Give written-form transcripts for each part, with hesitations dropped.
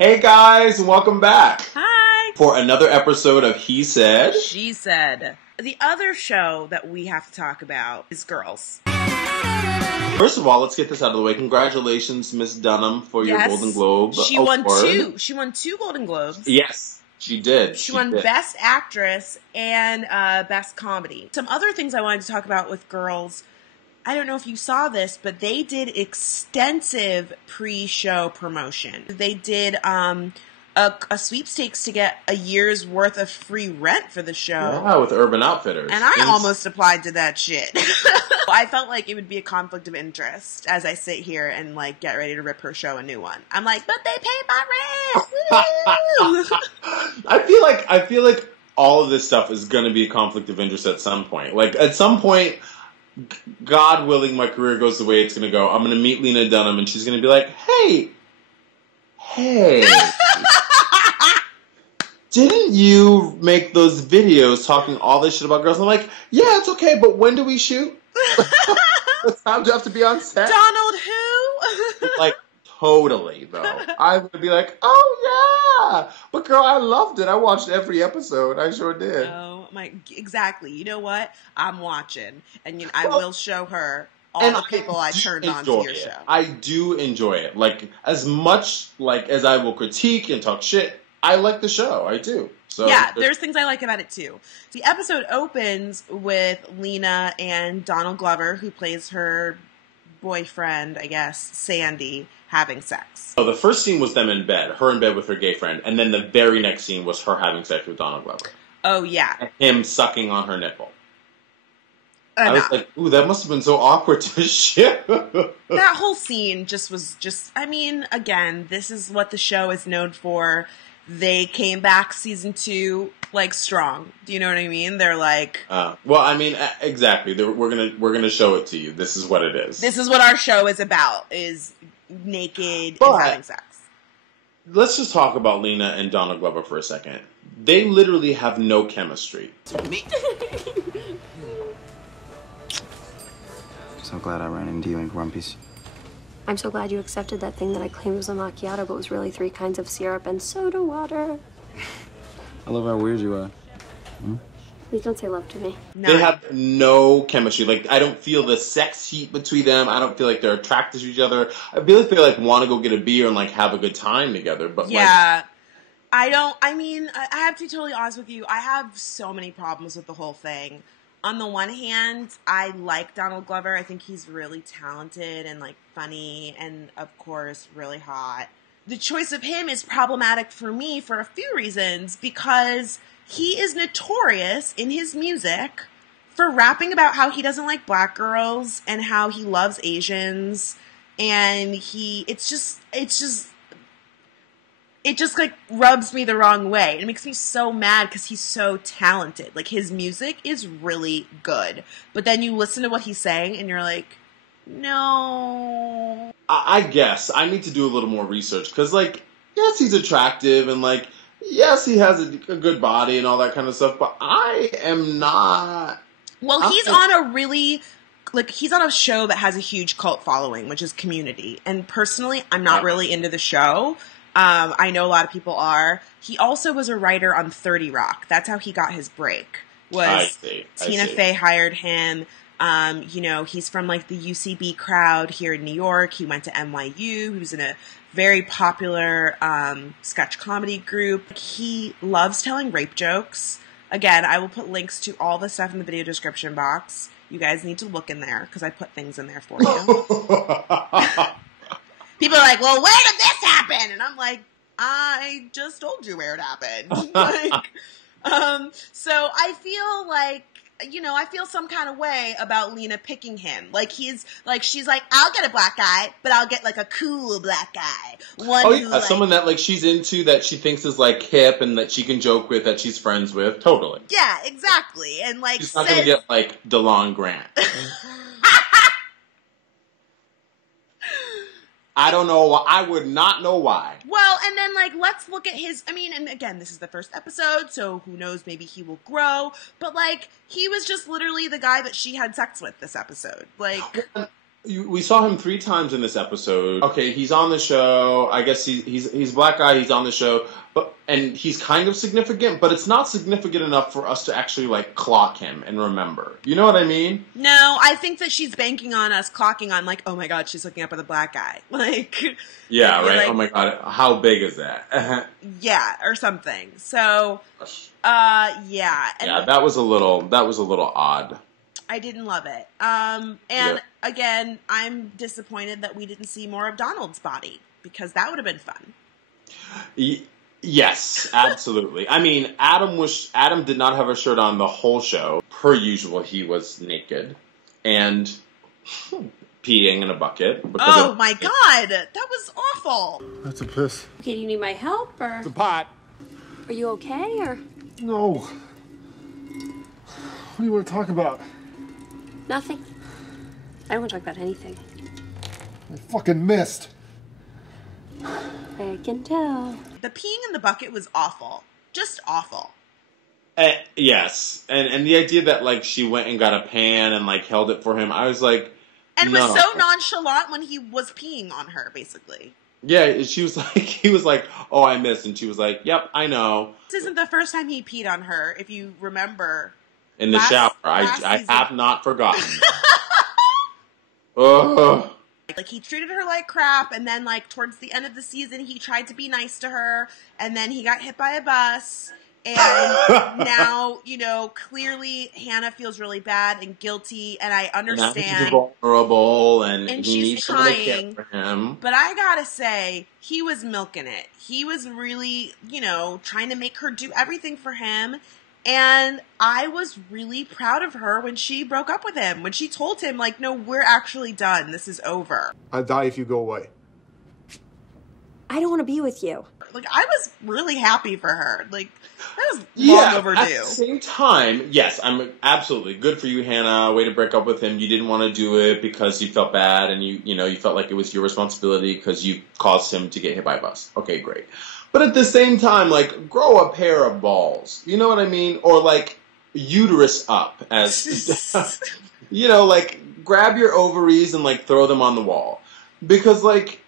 Hey guys, welcome back. Hi. For another episode of He Said. She Said. The other show that we have to talk about is Girls. First of all, let's get this out of the way. Congratulations, Miss Dunham, for your Golden Globe She award. won two. She won 2 Golden Globes. Yes, she did. She won Best Actress and Best Comedy. Some other things I wanted to talk about with Girls. I don't know if you saw this, but they did extensive pre-show promotion. They did a sweepstakes to get a year's worth of free rent for the show. Yeah, with Urban Outfitters. And I almost applied to that shit. I felt like it would be a conflict of interest as I sit here and like get ready to rip her show a new one. I'm like, but they paid my rent. I feel like all of this stuff is going to be a conflict of interest at some point. Like at some point, God willing, my career goes the way it's going to go. I'm going to meet Lena Dunham, and she's going to be like, hey, didn't you make those videos talking all this shit about girls? And I'm like, yeah, it's okay, but when do we shoot? What time do you have to be on set? Donald who? Like, totally, though. I would be like, oh, yeah. But, girl, I loved it. I watched every episode. I sure did. Oh, my, exactly. You know what? I'm watching. And I will show her all the people I turned on to your show. I do enjoy it. Like, as much like as I will critique and talk shit, I like the show. I do. So yeah, there's things I like about it, too. The episode opens with Lena and Donald Glover, who plays her boyfriend, I guess, Sandy, having sex. So the first scene was them in bed, her in bed with her gay friend, and then the very next scene was her having sex with Donald Glover. Oh, yeah. And him sucking on her nipple. I was like, ooh, that must have been so awkward to shit. That whole scene was I mean, again, this is what the show is known for. They came back season 2 like strong. Do you know what I mean? They're like, well, I mean, exactly. We're gonna show it to you. This is what it is. This is what our show is about: is naked and having sex. Let's just talk about Lena and Donald Glover for a second. They literally have no chemistry. So glad I ran into you in Grumpy's. I'm so glad you accepted that thing that I claimed was a macchiato, but was really 3 kinds of syrup and soda water. I love how weird you are. Please don't say love to me. No. They have no chemistry. Like, I don't feel the sex heat between them. I don't feel like they're attracted to each other. I feel like they like want to go get a beer and like have a good time together. But yeah, I have to be totally honest with you. I have so many problems with the whole thing. On the one hand, I like Donald Glover. I think he's really talented and, like, funny and, of course, really hot. The choice of him is problematic for me for a few reasons, because he is notorious in his music for rapping about how he doesn't like black girls and how he loves Asians, and it just like rubs me the wrong way. It makes me so mad because he's so talented. Like, his music is really good. But then you listen to what he's saying and you're like, no. I guess I need to do a little more research because, like, yes, he's attractive and, like, yes, he has a good body and all that kind of stuff, but I am not. Well, he's on a show that has a huge cult following, which is Community. And personally, I'm not really into the show. I know a lot of people are. He also was a writer on 30 Rock. That's how he got his break. Tina Fey hired him. He's from like the UCB crowd here in New York. He went to NYU. He was in a very popular sketch comedy group. He loves telling rape jokes. Again, I will put links to all the stuff in the video description box. You guys need to look in there because I put things in there for you. People are like, well, where did this happen? And I'm like, I just told you where it happened. So I feel like, I feel some kind of way about Lena picking him. Like, she's like, I'll get a black guy, but I'll get like a cool black guy. Someone that like she's into, that she thinks is like hip and that she can joke with, that she's friends with. Totally. Yeah, exactly. And like, she's not going to get like DeLon Grant. I don't know. I would not know why. Well, and then, like, let's look at his, and again, this is the first episode, so who knows, maybe he will grow. But, like, he was just literally the guy that she had sex with this episode. Like, we saw him 3 times in this episode. Okay, he's on the show. I guess he's a black guy. He's on the show, and he's kind of significant, but it's not significant enough for us to actually like clock him and remember. You know what I mean? No, I think that she's banking on us clocking on like, oh my god, she's hooking up with a black guy. Like, yeah, right. Like, oh my god, how big is that? Yeah, or something. So, yeah, and yeah, that was a little odd. I didn't love it. Again, I'm disappointed that we didn't see more of Donald's body, because that would have been fun. Yes, absolutely. I mean, Adam did not have a shirt on the whole show. Per usual, he was naked and peeing in a bucket. Oh my god, that was awful. That's a piss. Okay, do you need my help, or? It's a pot. Are you okay, or? No. What do you want to talk about? Nothing. I don't want to talk about anything. I fucking missed. I can tell. The peeing in the bucket was awful. Just awful. Yes. And the idea that, like, she went and got a pan and, like, held it for him, I was like, and no. was so nonchalant when he was peeing on her, basically. Yeah, he was like, oh, I missed. And she was like, yep, I know. This isn't the first time he peed on her, if you remember. In the shower. I have not forgotten. Ugh. Like, he treated her like crap, and then, like, towards the end of the season, he tried to be nice to her, and then he got hit by a bus, and now, you know, clearly Hannah feels really bad and guilty, and I understand. And he's vulnerable, and he she's needs somebody to care for him. But I gotta say, he was milking it. He was really, you know, trying to make her do everything for him. And I was really proud of her when she broke up with him. When she told him, like, no, we're actually done. This is over. I'd die if you go away. I don't want to be with you. Like, I was really happy for her. Like, that was long overdue. At the same time, yes, I'm absolutely good for you, Hannah. Way to break up with him. You didn't want to do it because you felt bad, and you felt like it was your responsibility because you caused him to get hit by a bus. Okay, great. But at the same time, like, grow a pair of balls. You know what I mean? Or, like, uterus up, as, like, grab your ovaries and, like, throw them on the wall. Because, like,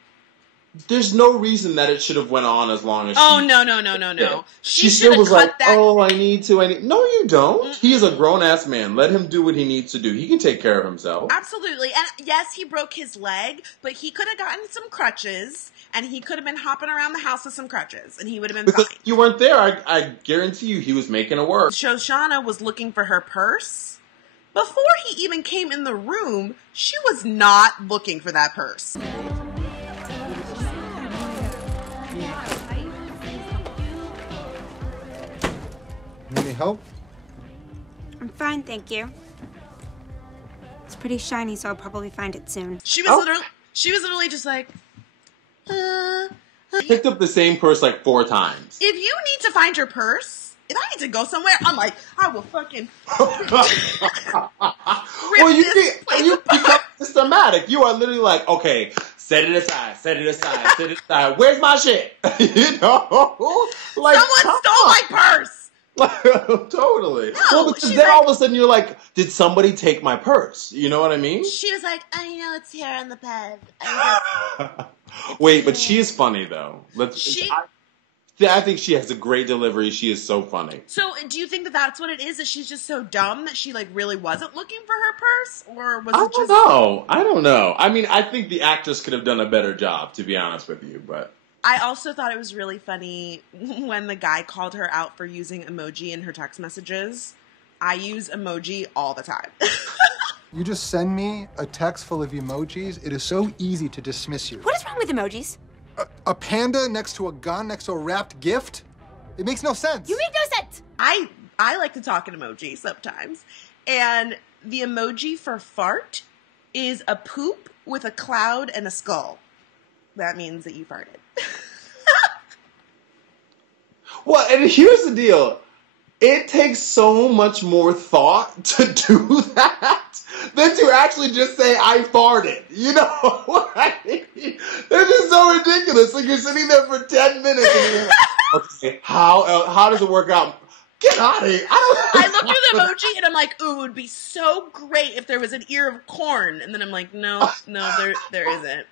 there's no reason that it should have went on as long as no. She still was like, oh, I need to. No, you don't. Mm-mm. He is a grown-ass man. Let him do what he needs to do. He can take care of himself. Absolutely. And yes, he broke his leg, but he could have gotten some crutches, and he could have been hopping around the house with some crutches, and he would have been fine. You weren't there. I guarantee you he was making it work. Shoshana was looking for her purse. Before he even came in the room, she was not looking for that purse. Any help? I'm fine, thank you. It's pretty shiny, so I'll probably find it soon. She was literally just like, Picked up the same purse like 4 times. If you need to find your purse, if I need to go somewhere, I'm like, I will fucking well, you become systematic. You are literally like, okay, set it aside. Where's my shit? Like, someone stole my purse. Totally. No, well, because then all of a sudden you're like, did somebody take my purse? You know what I mean? She was like, I know it's here on the bed. Wait, but she is funny though. I think she has a great delivery. She is so funny. So, do you think that that's what it is? That she's just so dumb that she like really wasn't looking for her purse, or was it just? I don't know. I mean, I think the actress could have done a better job, to be honest with you, but. I also thought it was really funny when the guy called her out for using emoji in her text messages. I use emoji all the time. You just send me a text full of emojis. It is so easy to dismiss you. What is wrong with emojis? A panda next to a gun next to a wrapped gift? It makes no sense. You make no sense! I like to talk in emoji sometimes. And the emoji for fart is a poop with a cloud and a skull. That means that you farted. Well, and here's the deal. It takes so much more thought to do that than to actually just say, I farted. You know? It's just so ridiculous. Like, you're sitting there for 10 minutes and you're like, okay, how does it work out? Get out of here. I looked through the emoji and I'm like, ooh, it would be so great if there was an ear of corn. And then I'm like, no, there isn't.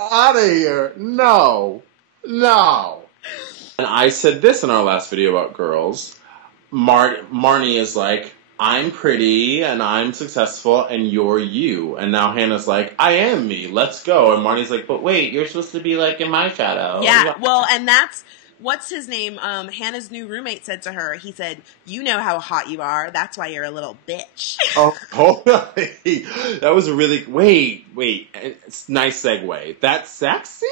Out of here. No. And I said this in our last video about girls. Marnie is like, I'm pretty and I'm successful and you're you. And now Hannah's like, I am me. Let's go. And Marnie's like, but wait, you're supposed to be like in my shadow. Yeah, well, and that's, what's his name? Hannah's new roommate said to her, he said, you know how hot you are. That's why you're a little bitch. Oh, totally. That was really, wait. It's nice segue. That sex scene?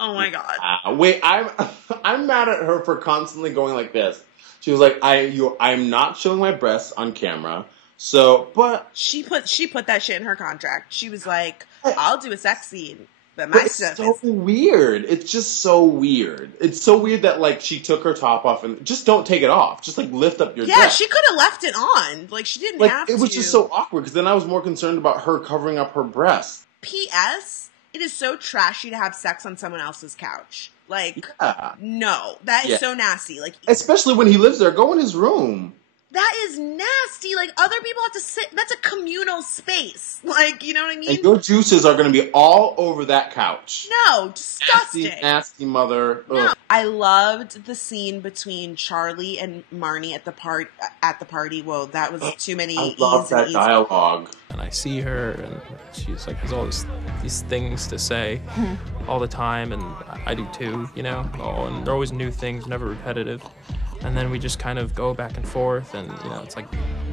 Oh my God. Wait, I'm mad at her for constantly going like this. She was like, I'm not showing my breasts on camera. So, but she put that shit in her contract. She was like, I'll do a sex scene, but my stuff so weird. It's just so weird. It's so weird that like she took her top off and just don't take it off. Just like lift up your dress. She could have left it on. Like she didn't have to. It was just so awkward because then I was more concerned about her covering up her breasts. P.S. It is so trashy to have sex on someone else's couch. Like, no, that is so nasty. Like, especially when he lives there, go in his room. That is nasty. Like, other people have to sit. That's a communal space. Like, you know what I mean? And your juices are going to be all over that couch. No, disgusting. Nasty mother. No. Ugh. I loved the scene between Charlie and Marnie at the party. Whoa, that was too many. I love that dialogue. And I see her, and she's like has all these things to say all the time, and I do too, you know. Oh, and they're always new things, never repetitive. And then we just kind of go back and forth, and you know, it's like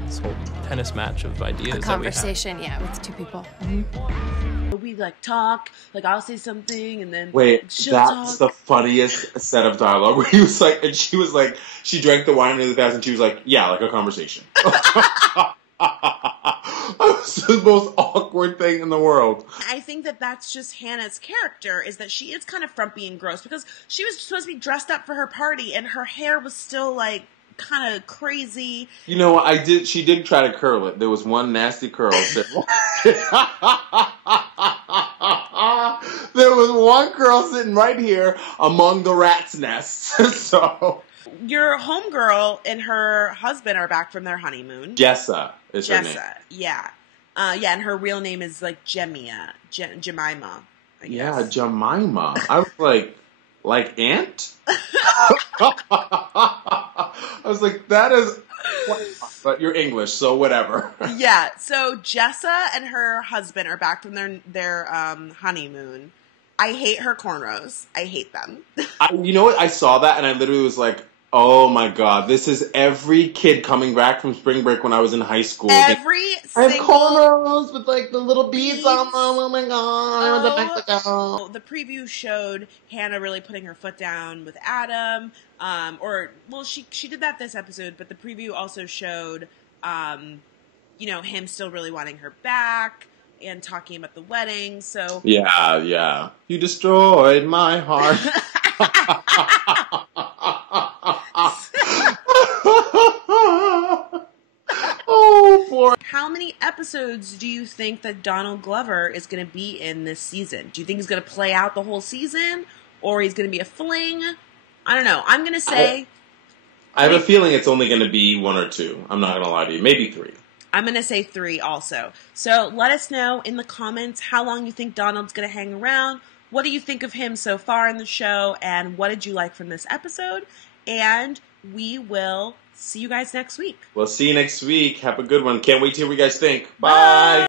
this whole tennis match of ideas. A conversation, yeah, with two people. Mm-hmm. We like talk, like I'll say something, and then she'll that's the funniest set of dialogue. Where he was like, and she was like, she drank the wine really fast, and she was like, yeah, like a conversation. It was the most awkward thing in the world. I think that that's just Hannah's character, is that she is kind of frumpy and gross because she was supposed to be dressed up for her party and her hair was still like kind of crazy. You know what? She did try to curl it. There was one nasty curl. There was one girl sitting right here among the rat's nests. So your homegirl and her husband are back from their honeymoon. Jessa is her name. Yeah. And her real name is like Jemima, I guess. Yeah, Jemima. I was like aunt? I was like, that is... But you're English, so whatever. Yeah, so Jessa and her husband are back from their honeymoon. I hate her cornrows. I hate them. You know what? I saw that and I literally was like, oh my God, this is every kid coming back from spring break when I was in high school. Every I have single cornrows with like the little beads on them. Oh my God, I went to Mexico. The preview showed Hannah really putting her foot down with Adam. She did that this episode, but the preview also showed, him still really wanting her back and talking about the wedding. So yeah, you destroyed my heart. Oh boy! How many episodes do you think that Donald Glover is going to be in this season? Do you think he's going to play out the whole season, or he's going to be a fling? I don't know. I'm going to say... I have a feeling it's only going to be 1 or 2. I'm not going to lie to you. Maybe 3. I'm going to say 3 also. So let us know in the comments how long you think Donald's going to hang around. What do you think of him so far in the show? And what did you like from this episode? And we will see you guys next week. We'll see you next week. Have a good one. Can't wait to hear what you guys think. Bye.